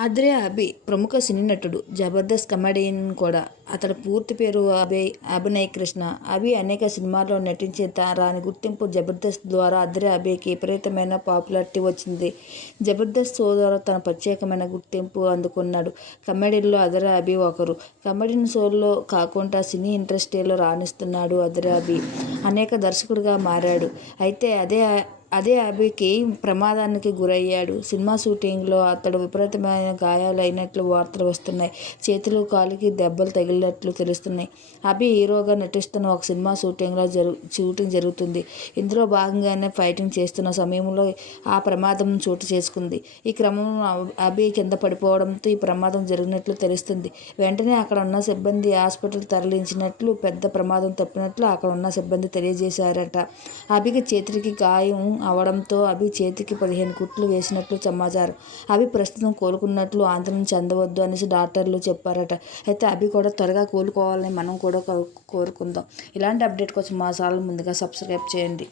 అద్రే అభి ప్రముఖ సినీ నటుడు జబర్దస్త్ కమెడియన్ కూడా. అతడి పూర్తి పేరు అభయ్ అభినయ్ కృష్ణ. అభి అనేక సినిమాల్లో నటించి రాని గుర్తింపు జబర్దస్త్ ద్వారా అద్రే అభికి విపరీతమైన పాపులారిటీ వచ్చింది. జబర్దస్త్ షో ద్వారా తన ప్రత్యేకమైన గుర్తింపు అందుకున్నాడు. కమెడీల్లో అద్రే అభి ఒకరు. కమెడీని షోల్లో కాకుండా సినీ ఇండస్ట్రీలో రాణిస్తున్నాడు అద్రే అభి. అనేక దర్శకుడిగా మారాడు. అయితే అదే అదే అభికి ప్రమాదానికి గురయ్యాడు. సినిమా షూటింగ్లో అతడు విపరీతమైన గాయాలైనట్లు వార్తలు వస్తున్నాయి. చేతులు కాలికి దెబ్బలు తగిలినట్లు తెలుస్తున్నాయి. అభి హీరోగా నటిస్తున్న ఒక సినిమా షూటింగ్లో జరు షూటింగ్ జరుగుతుంది. ఇందులో భాగంగానే ఫైటింగ్ చేస్తున్న సమయంలో ఆ ప్రమాదం చోటు చేసుకుంది. ఈ క్రమంలో అభి కింద పడిపోవడంతో ఈ ప్రమాదం జరిగినట్లు తెలుస్తుంది. వెంటనే అక్కడ ఉన్న సిబ్బంది హాస్పిటల్ తరలించినట్లు పెద్ద ప్రమాదం తప్పినట్లు అక్కడ ఉన్న సిబ్బంది తెలియజేశారట. అభికి చేతికి గాయం అవడంతో అభి చేతికి పదిహేను కుట్లు వేసినట్లు సమాచారం. అభి ప్రస్తుతం కోలుకున్నట్లు ఆందోళన చెందవద్దు అనేసి డాక్టర్లు చెప్పారట. అయితే అభి కూడా త్వరగా కోలుకోవాలని మనం కూడా కోరుకుందాం. ఇలాంటి అప్డేట్ కోసం మా ఛానల్ ముందుగా సబ్స్క్రైబ్ చేయండి.